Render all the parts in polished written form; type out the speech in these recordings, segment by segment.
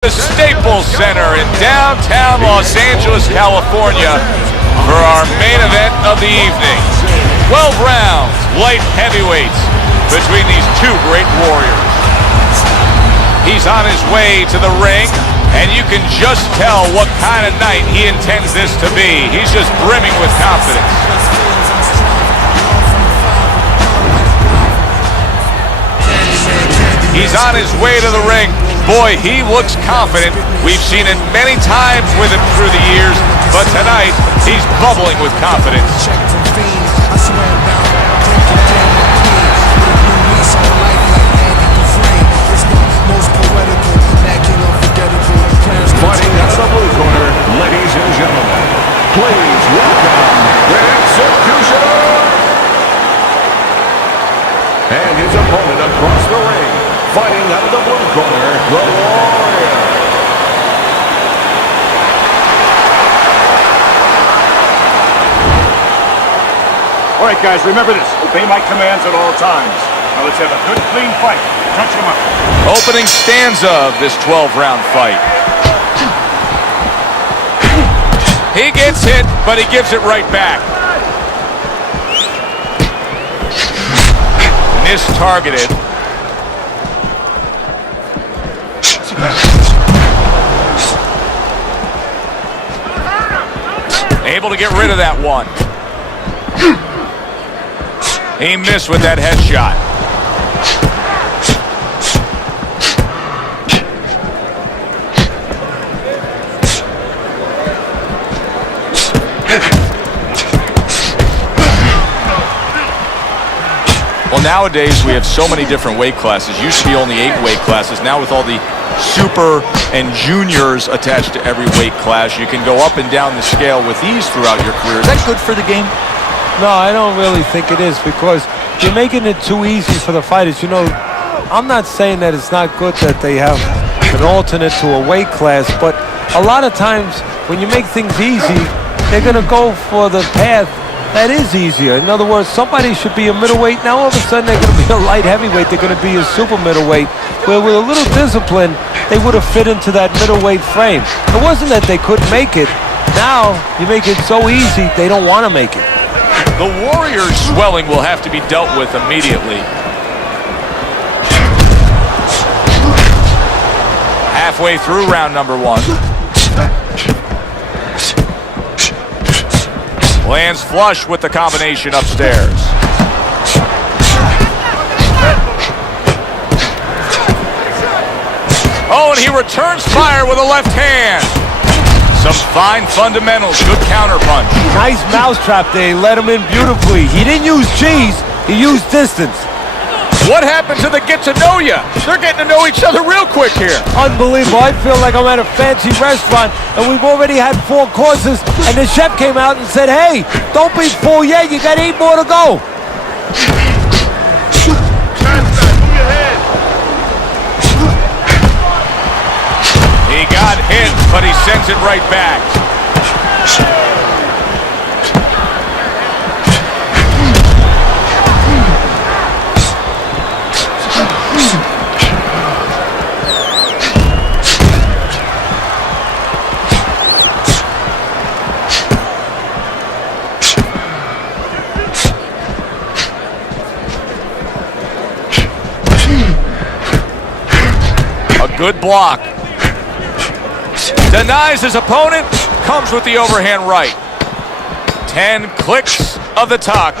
The Staples Center in downtown Los Angeles, California for our main event of the evening. 12 rounds, light heavyweights between these two great warriors. He's on his way to the ring, and you can just tell what kind of night he intends this to be. He's just brimming with confidence. He's on his way to the ring. Boy, he looks confident. We've seen it many times with him through the years, but tonight, he's bubbling with confidence. Fighting out of the blue corner, ladies and gentlemen, please welcome the Executioner and his opponent across the ring. Fighting out of the blue corner, the Warrior. All right, guys, remember this. Obey my commands at all times. Now let's have a good, clean fight. Touch him up. Opening stanza of this 12-round fight. He gets hit, but he gives it right back. Mistargeted. Able to get rid of that one. He missed with that headshot. Well, nowadays we have so many different weight classes. Used to be only 8 weight classes. Now with all the super and juniors attached to every weight class, you can go up and down the scale with ease throughout your career. Is that good for the game? No, I don't really think it is, because you're making it too easy for the fighters. You know, I'm not saying that it's not good that they have an alternate to a weight class, but a lot of times when you make things easy, they're going to go for the path that is easier. In other words, somebody should be a middleweight. Now all of a sudden they're going to be a light heavyweight. They're going to be a super middleweight, where with a little discipline, they would have fit into that middleweight frame. It wasn't that they couldn't make it. Now you make it so easy, they don't want to make it. The Warrior's swelling will have to be dealt with immediately. Halfway through round number 1. Lands flush with the combination upstairs. Oh, and he returns fire with a left hand. Some fine fundamentals, good counterpunch. Nice mousetrap there. He let him in beautifully. He didn't use cheese, he used distance. What happened to the get to know ya? They're getting to know each other real quick here. Unbelievable. I feel like I'm at a fancy restaurant and we've already had 4 courses, and the chef came out and said, hey, don't be full yet, you got 8 more to go. He got hit, but he sends it right back. A good block. Denies his opponent, comes with the overhand right. 10 clicks of the tuck.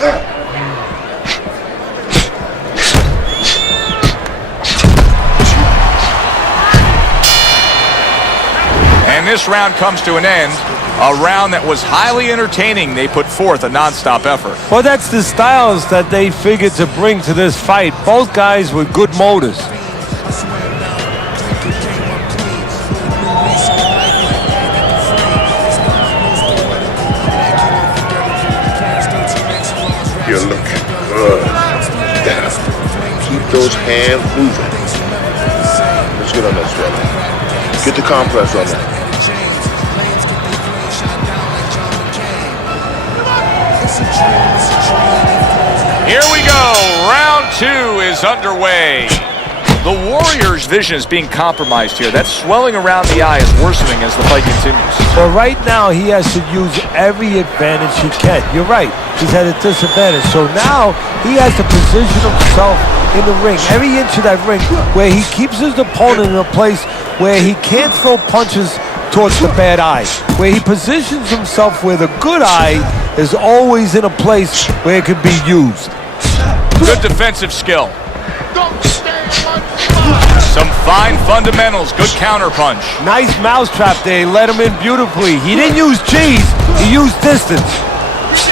And this round comes to an end. A round that was highly entertaining. They put forth a non-stop effort. Well, that's the styles that they figured to bring to this fight. Both guys with good motors. You're looking good. Down. Keep those hands moving. Let's get on that swelling. Get the compress on that. Here we go. Round 2 is underway. The Warrior's vision is being compromised here. That swelling around the eye is worsening as the fight continues. Well, right now, he has to use every advantage he can. You're right. He's at a disadvantage. So now, he has to position himself in the ring, every inch of that ring, where he keeps his opponent in a place where he can't throw punches towards the bad eye, where he positions himself where the good eye is always in a place where it can be used. Good defensive skill. Some fine fundamentals. Good counterpunch. Nice mousetrap there. He let him in beautifully. He didn't use cheese. He used distance.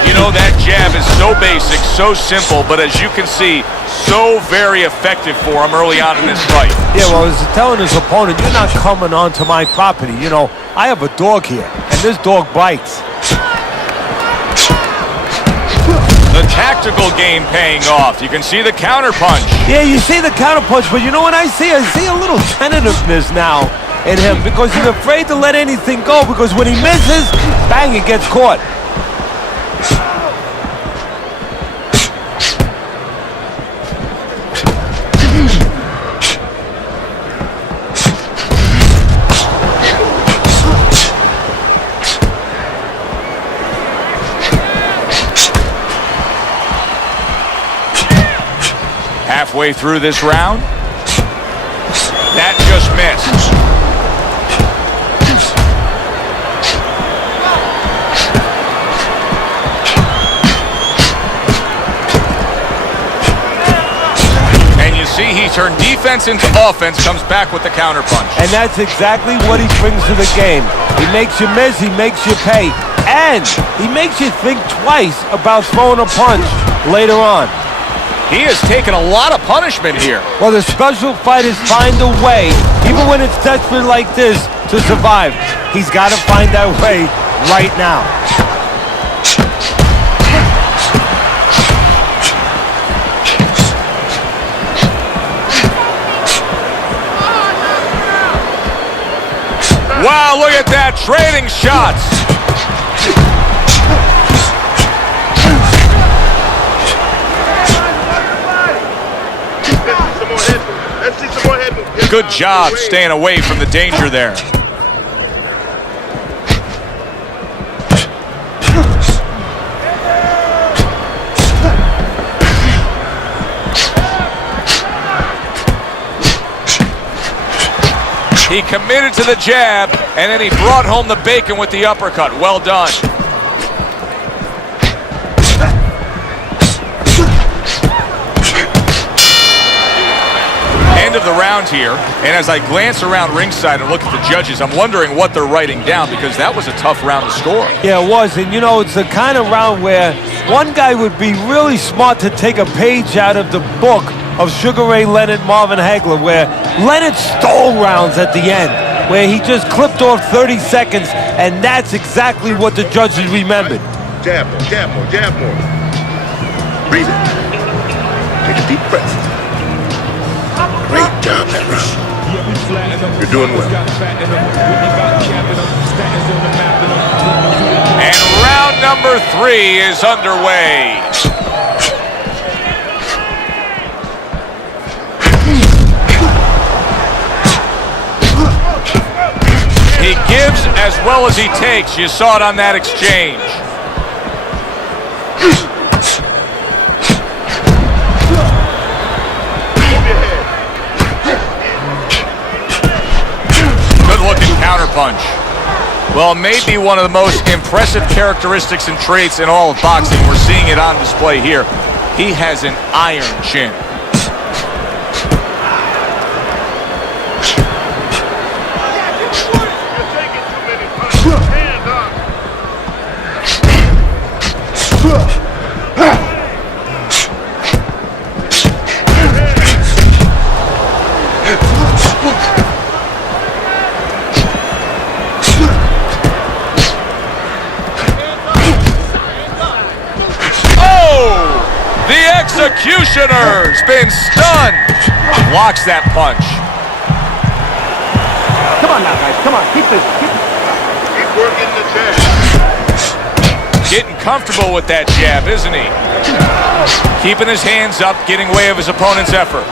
You know, that jab is so basic, so simple, but as you can see, so very effective for him early on in this fight. Yeah, well, he's telling his opponent, you're not coming onto my property. You know, I have a dog here, and this dog bites. The tactical game paying off. You can see the counterpunch. Yeah, you see the counterpunch, but you know what I see? I see a little tentativeness now in him because he's afraid to let anything go because when he misses, bang, it gets caught. Halfway through this round, that just missed. And you see he turned defense into offense, comes back with the counterpunch. And that's exactly what he brings to the game. He makes you miss, he makes you pay, and he makes you think twice about throwing a punch later on. He has taken a lot of punishment here. Well, the special fighters find a way, even when it's desperate like this, to survive. He's got to find that way right now. Wow, look at that, trading shots. Good job staying away from the danger there. He committed to the jab, and then he brought home the bacon with the uppercut. Well done. End of the round here, and as I glance around ringside and look at the judges, I'm wondering what they're writing down because that was a tough round to score. Yeah, it was, and you know, it's the kind of round where one guy would be really smart to take a page out of the book of Sugar Ray Leonard, Marvin Hagler, where Leonard stole rounds at the end, where he just clipped off 30 seconds, and that's exactly what the judges remembered. Jab more, jab more, jab more. Breathe it. Take a deep breath. Great job that round. You're doing well. And round number 3 is underway. He gives as well as he takes. You saw it on that exchange. Good-looking counterpunch. Well, maybe one of the most impressive characteristics and traits in all of boxing. We're seeing it on display here. He has an iron chin. Executioner's been stunned. Blocks that punch. Come on now, guys. Come on. Keep this. Keep working the jab. Getting comfortable with that jab, isn't he? Keeping his hands up, getting way of his opponent's effort.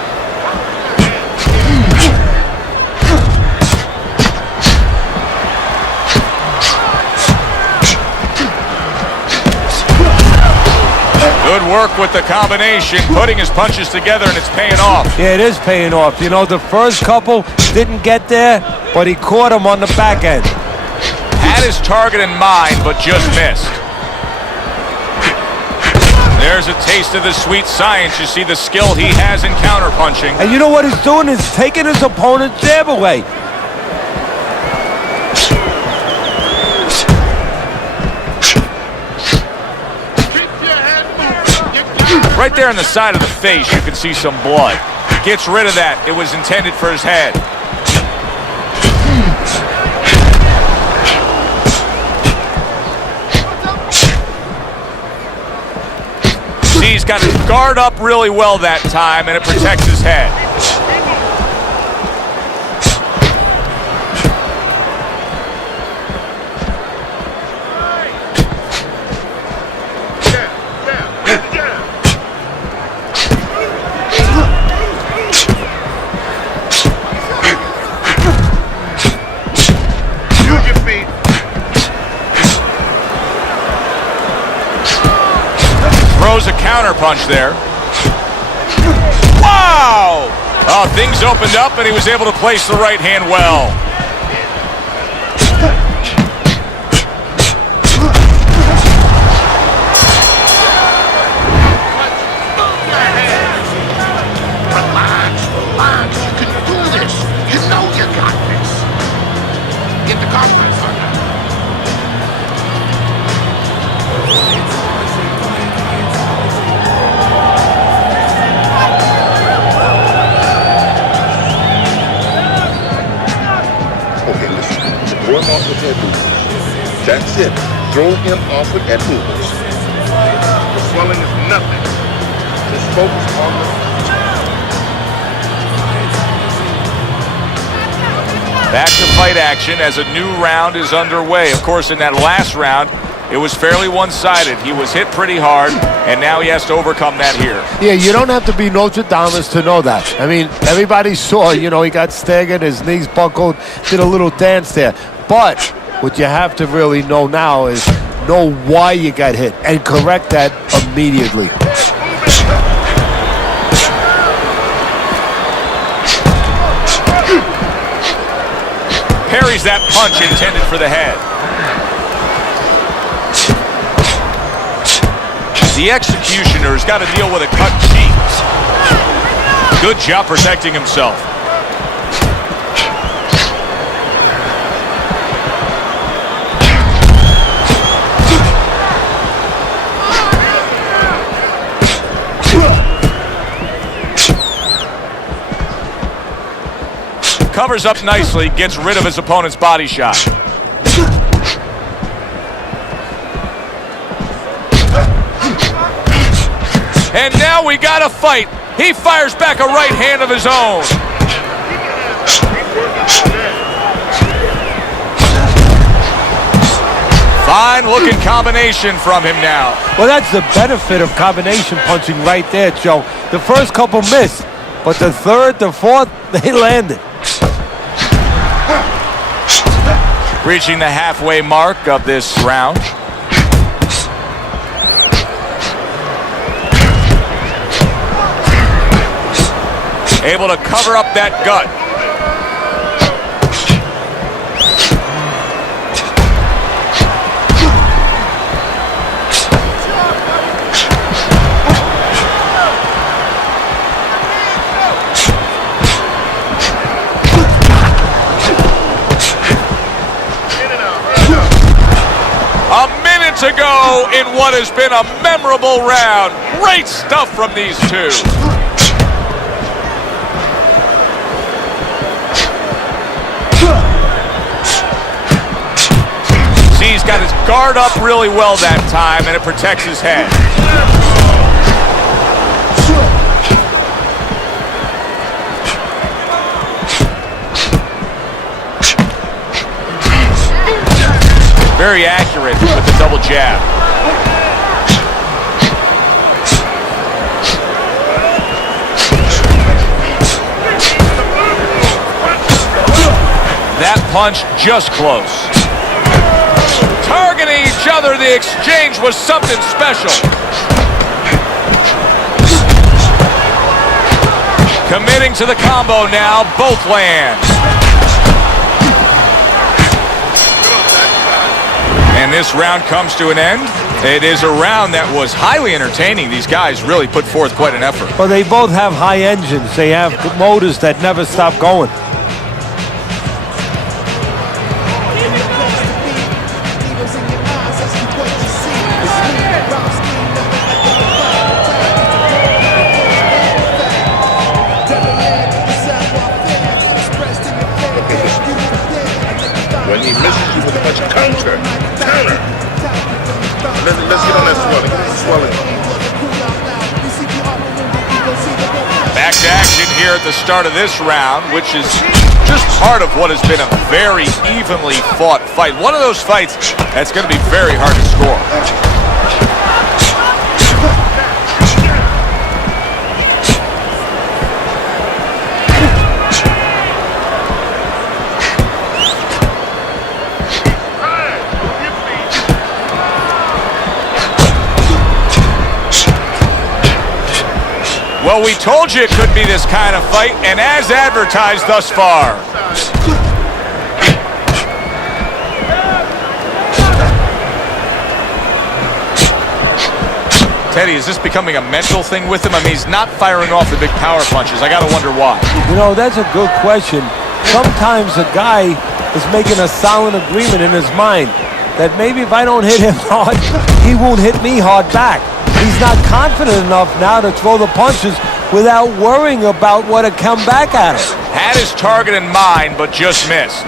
work with the combination, putting his punches together, and it's paying off. Yeah, it is paying off. You know, the first couple didn't get there, but he caught him on the back end. Had his target in mind, but just missed. There's a taste of the sweet science. You see the skill he has in counterpunching. And you know what he's doing? He's taking his opponent's jab away. Right there in the side of the face, you can see some blood. Gets rid of that. It was intended for his head. See, he's got his guard up really well that time, and it protects his head. Throws a counter punch there. Wow! Oh, things opened up and he was able to place the right hand well. Relax. You can do this. You know you got this. Get the compress on that. Throw him off with head movements. That's it. Throw him off with head movements. The swelling is nothing. Just focus on the... Back to fight action as a new round is underway. Of course, in that last round, it was fairly one-sided. He was hit pretty hard, and now he has to overcome that here. Yeah, you don't have to be Notre Dame to know that. I mean, everybody saw, you know, he got staggered, his knees buckled, did a little dance there. But what you have to really know now is know why you got hit and correct that immediately. Parries that punch intended for the head. The executioner's got to deal with a cut cheek. Good job protecting himself. Covers up nicely, gets rid of his opponent's body shot. And now we got a fight. He fires back a right hand of his own. Fine looking combination from him now. Well, that's the benefit of combination punching right there, Joe. The first couple missed, but the third, the fourth, they landed. Reaching the halfway mark of this round. Able to cover up that gut. To go in what has been a memorable round. Great stuff from these two. See, he's got his guard up really well that time, and it protects his head. Very accurate with the double jab. That punch just close. Targeting each other, the exchange was something special. Committing to the combo now, both land. And this round comes to an end. It is a round that was highly entertaining. These guys really put forth quite an effort. Well, they both have high engines. They have motors that never stop going. When he misses you with a bunch of counter. Let's get on that swelling. Get the swelling. Back to action here at the start of this round, which is just part of what has been a very evenly fought fight. One of those fights that's going to be very hard to score. Well, we told you it could be this kind of fight, and as advertised thus far. Teddy, is this becoming a mental thing with him? I mean, he's not firing off the big power punches. I got to wonder why. You know, that's a good question. Sometimes a guy is making a silent agreement in his mind that maybe if I don't hit him hard, he won't hit me hard back. He's not confident enough now to throw the punches without worrying about what to come back at him. Had his target in mind, but just missed.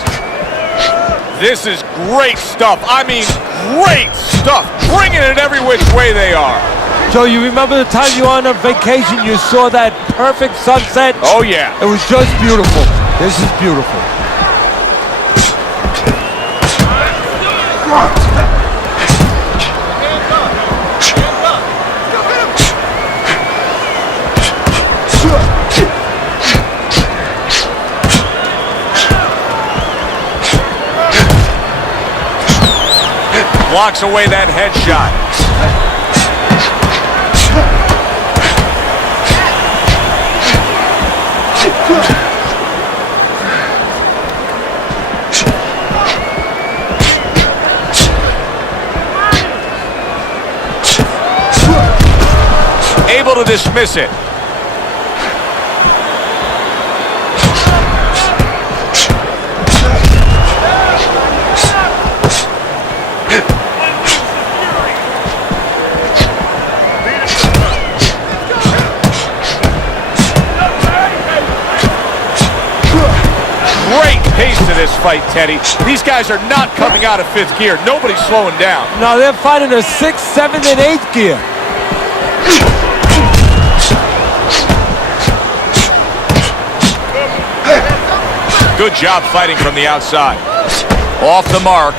This is great stuff. I mean, great stuff. Bringing it every which way they are. So you remember the time you were on a vacation, you saw that perfect sunset? Oh, yeah. It was just beautiful. This is beautiful. Blocks away that headshot. Able to dismiss it. Great pace to this fight, Teddy. These guys are not coming out of fifth gear. Nobody's slowing down. No, they're fighting a 6th, 7th, and 8th gear. Good job fighting from the outside. Off the mark.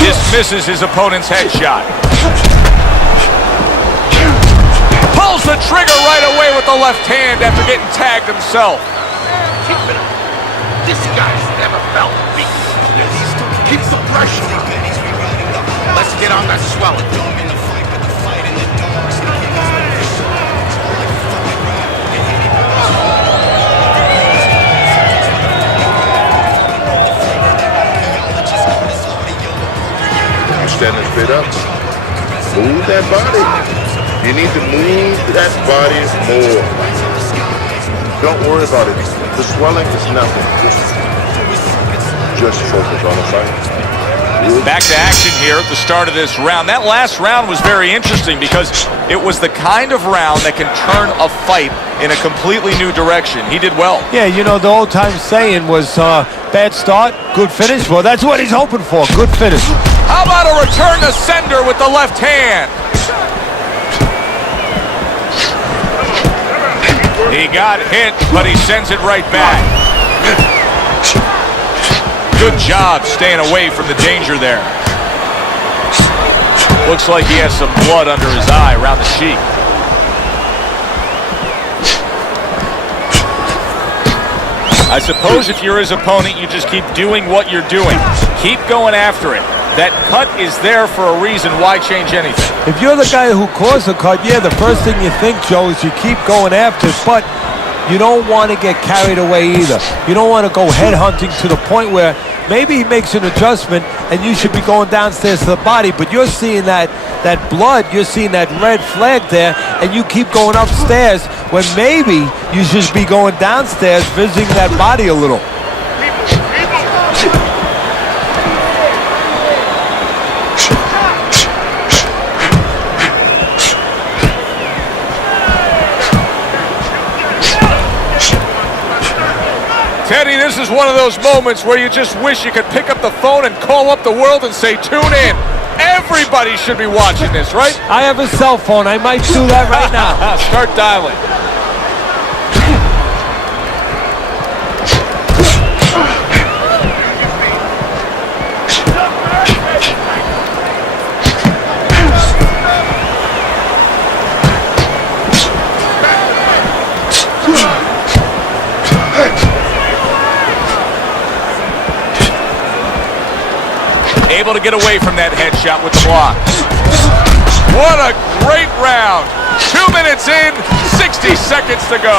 Dismisses his opponent's headshot. Pulls the trigger right away with the left hand after getting tagged himself. Keep it up. This guy's never felt beat. Keep the pressure up. Let's get on that swelling. Standing straight up. Move that body. You need to move that body more. Don't worry about it. The swelling is nothing. Just focus on the fight. Back to action here at the start of this round. That last round was very interesting because it was the kind of round that can turn a fight in a completely new direction. He did well. Yeah, you know, the old time saying was bad start, good finish. Well, that's what he's hoping for, good finish. How about a return to sender with the left hand? He got hit, but he sends it right back. Good job staying away from the danger there. Looks like he has some blood under his eye, around the cheek. I suppose if you're his opponent, you just keep doing what you're doing. Keep going after it. That cut is there for a reason. Why change anything? If you're the guy who caused the cut, yeah, the first thing you think, Joe, is you keep going after it, but you don't want to get carried away either. You don't want to go head hunting to the point where maybe he makes an adjustment and you should be going downstairs to the body, but you're seeing that blood, you're seeing that red flag there, and you keep going upstairs when maybe you should be going downstairs visiting that body a little. Teddy, this is one of those moments where you just wish you could pick up the phone and call up the world and say, tune in. Everybody should be watching this, right? I have a cell phone. I might do that right now. Start dialing. Able to get away from that headshot with the block. What a great round. 2 minutes in, 60 seconds to go.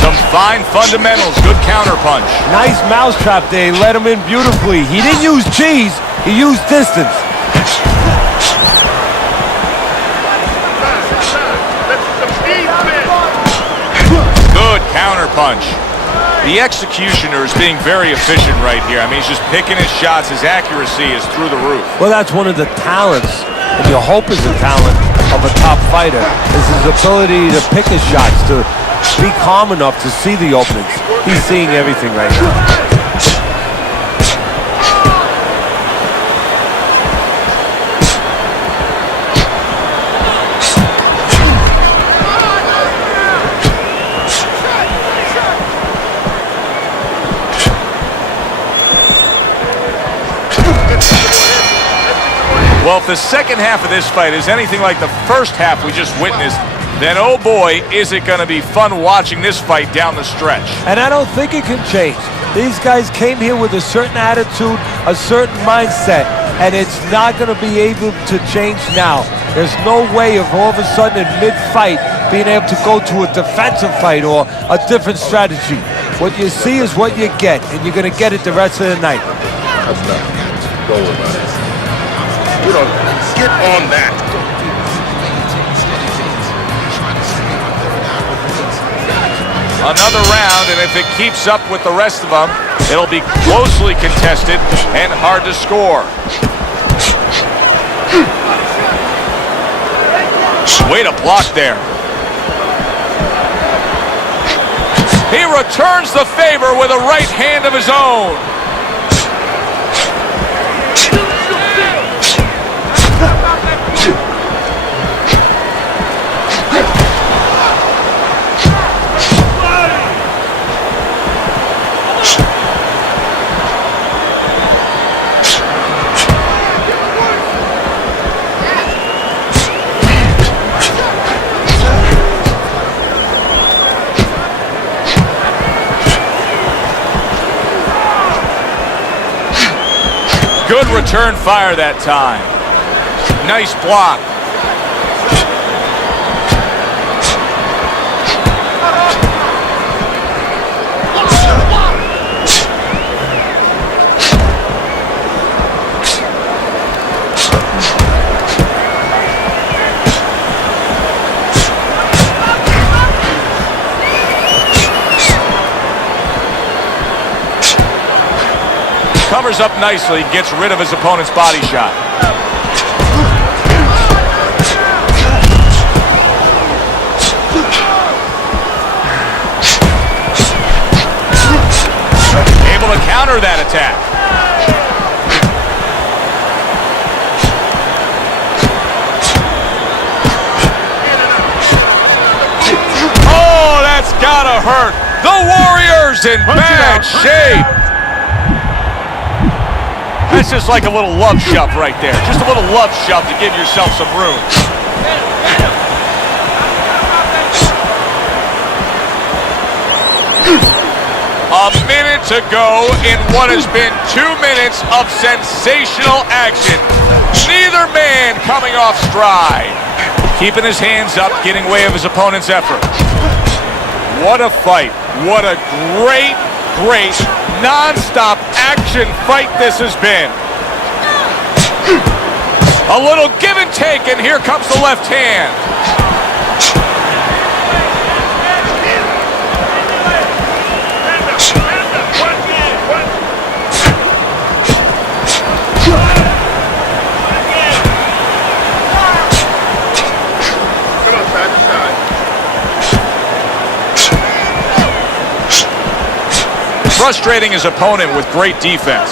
Some fine fundamentals, good counterpunch. Nice mousetrap there. He let him in beautifully. He didn't use cheese, he used distance. Good counterpunch. The executioner is being very efficient right here. I mean, he's just picking his shots. His accuracy is through the roof. Well, that's one of the talents, and you hope is the talent of a top fighter, is his ability to pick his shots, to be calm enough to see the openings. He's seeing everything right now. Well, if the second half of this fight is anything like the first half we just witnessed, then oh boy, is it going to be fun watching this fight down the stretch. And I don't think it can change. These guys came here with a certain attitude, a certain mindset, and it's not going to be able to change now. There's no way of all of a sudden in mid-fight being able to go to a defensive fight or a different strategy. What you see is what you get, and you're going to get it the rest of the night. That's not go about it. We don't get on that. Another round, and if it keeps up with the rest of them, it'll be closely contested and hard to score. Way to block there. He returns the favor with a right hand of his own. Good return fire that time. Nice block. Covers up nicely, gets rid of his opponent's body shot. Able to counter that attack. Oh, that's gotta hurt. The Warriors in bad shape. That's just like a little love shove right there. Just a little love shove to give yourself some room. A minute to go in what has been 2 minutes of sensational action. Neither man coming off stride. Keeping his hands up, getting way of his opponent's effort. What a fight. What a great, great, non-stop action fight this has been. A little give and take, and here comes the left hand. Frustrating his opponent with great defense.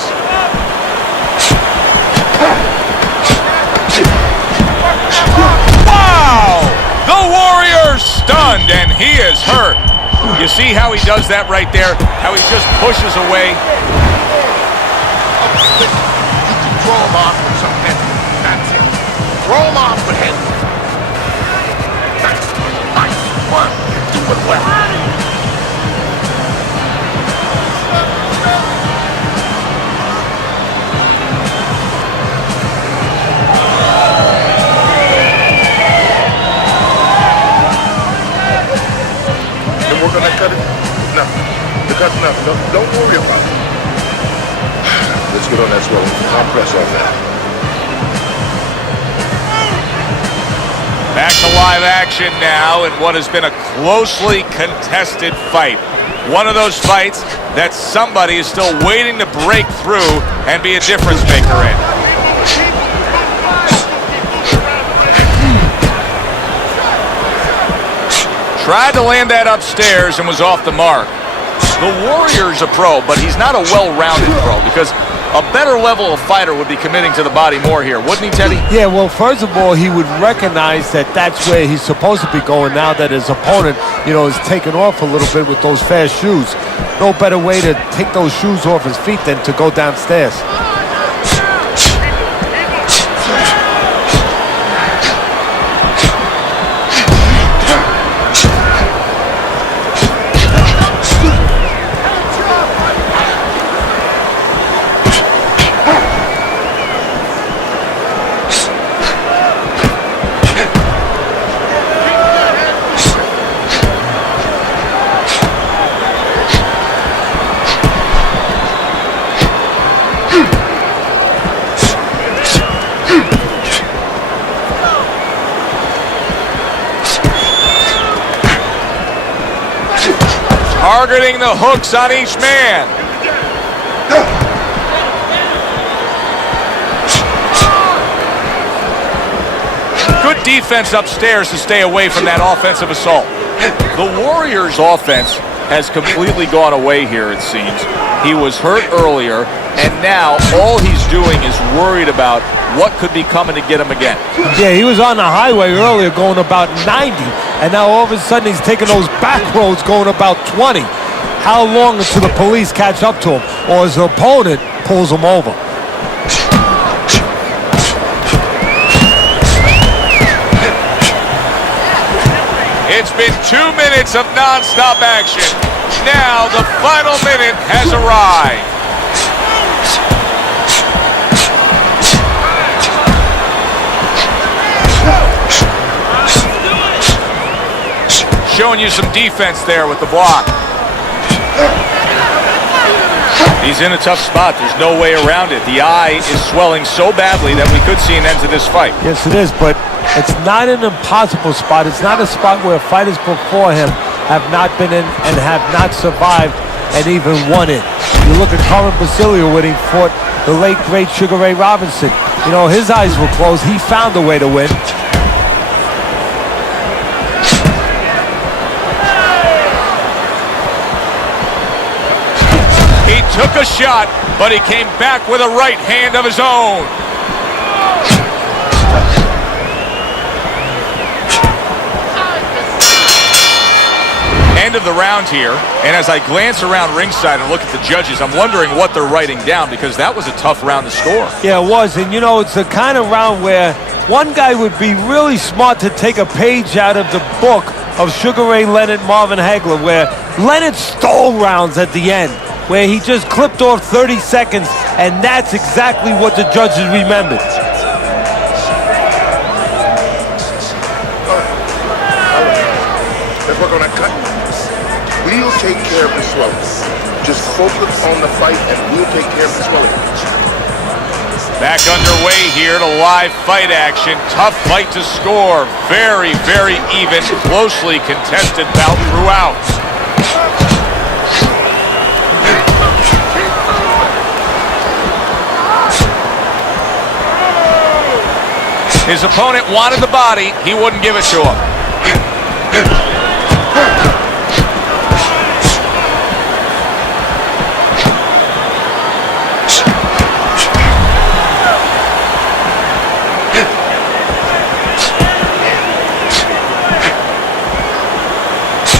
Wow! The Warrior's stunned, and he is hurt. You see how he does that right there? How he just pushes away? Throw him off with some head. That's it. Throw him off with head. Nice. One. Do it well. Work on that cutting? No. The cut's nothing. Don't worry about it. Let's get on that swelling. I'll press on that. Back to live action now in what has been a closely contested fight. One of those fights that somebody is still waiting to break through and be a difference maker in. Tried to land that upstairs and was off the mark. The Warrior's a pro, but he's not a well-rounded pro because a better level of fighter would be committing to the body more here, wouldn't he, Teddy? Yeah, well, first of all, he would recognize that that's where he's supposed to be going now that his opponent, is taken off a little bit with those fast shoes. No better way to take those shoes off his feet than to go downstairs. Targeting the hooks on each man. Good defense upstairs to stay away from that offensive assault. The Warriors' offense has completely gone away here, it seems. He was hurt earlier, and now all he's doing is worried about what could be coming to get him again. Yeah, he was on the highway earlier going about 90, and now all of a sudden he's taking those back roads going about 20. How long until the police catch up to him or his opponent pulls him over? It's been 2 minutes of non-stop action. Now the final minute has arrived. Showing you some defense there with the block. He's in a tough spot. There's no way around it. The eye is swelling so badly that we could see an end to this fight. Yes, it is, but it's not an impossible spot. It's not a spot where fighters before him have not been in and have not survived and even won it. You look at Corin Basilio when he fought the late, great Sugar Ray Robinson. His eyes were closed. He found a way to win. He took a shot, but he came back with a right hand of his own. End of the round here, and as I glance around ringside and look at the judges, I'm wondering what they're writing down because that was a tough round to score. Yeah, it was, and it's the kind of round where one guy would be really smart to take a page out of the book of Sugar Ray Leonard, Marvin Hagler, where Leonard stole rounds at the end, where he just clipped off 30 seconds, and that's exactly what the judges remembered. Let's work on that cut. We'll take care of the swelling. Just focus on the fight and we'll take care of the swelling. Back underway here to live fight action. Tough fight to score. Very, very even, closely contested bout throughout. His opponent wanted the body. He wouldn't give it to him.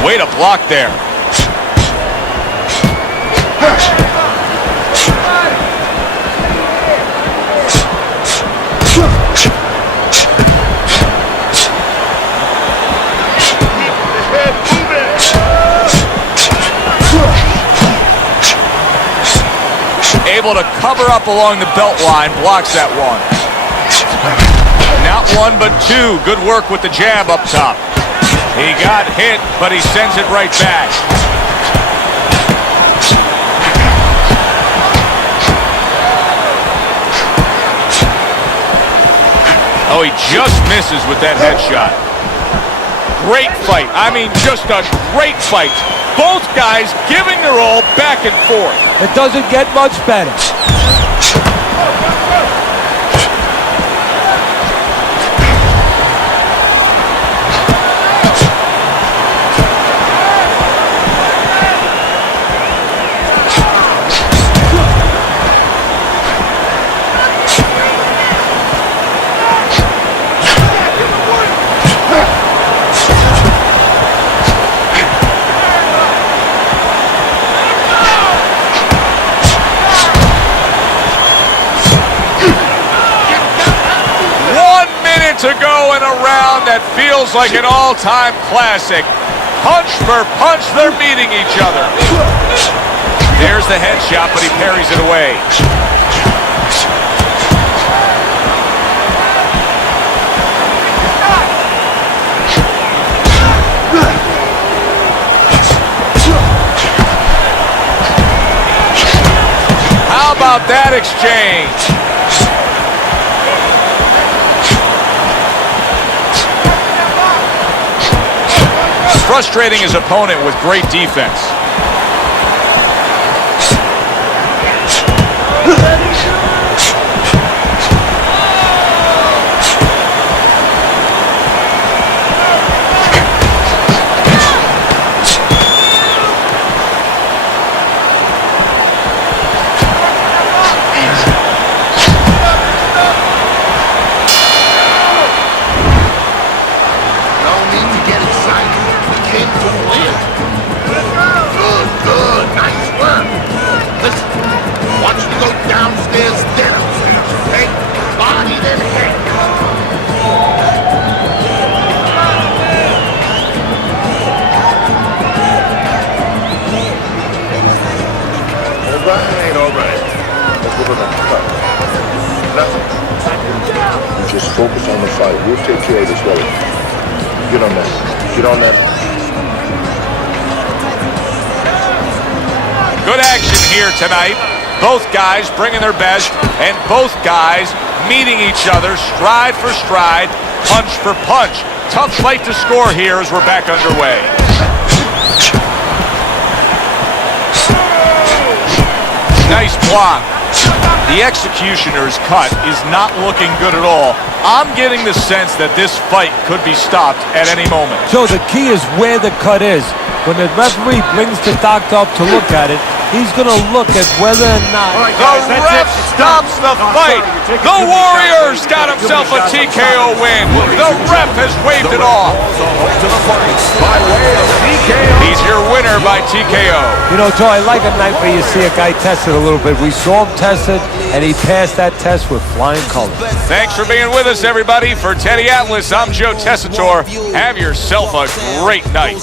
Way to block there. Able to cover up along the belt line, blocks that one. Not one, but two. Good work with the jab up top. He got hit, but he sends it right back. Oh, he just misses with that headshot. Great fight. I mean, just a great fight. Both guys giving their all back and forth. It doesn't get much better. To go in a round that feels like an all-time classic. Punch for punch, they're meeting each other. There's the headshot, but he parries it away. How about that exchange? Frustrating his opponent with great defense. Just focus on the fight. We'll take care of this way. Get on that. Get on that. Good action here tonight. Both guys bringing their best, and both guys meeting each other stride for stride, punch for punch. Tough fight to score here as we're back underway. Nice block. The executioner's cut is not looking good at all. I'm getting the sense that this fight could be stopped at any moment. Joe, the key is where the cut is. When the referee brings the doctor up to look at it, he's going to look at whether or not... All right, The guys, that's ref it. It's stops done. the No, I'm fight. sorry, you're taking The too many Warrior's shots. got himself a Too many shots. TKO win. The ref has waved it off. To the fight by way of TKO. He's your winner by TKO. You know, Joe, I like a night where you see a guy tested a little bit. We saw him tested, and he passed that test with flying colors. Thanks for being with us, everybody. For Teddy Atlas, I'm Joe Tessitore. Have yourself a great night.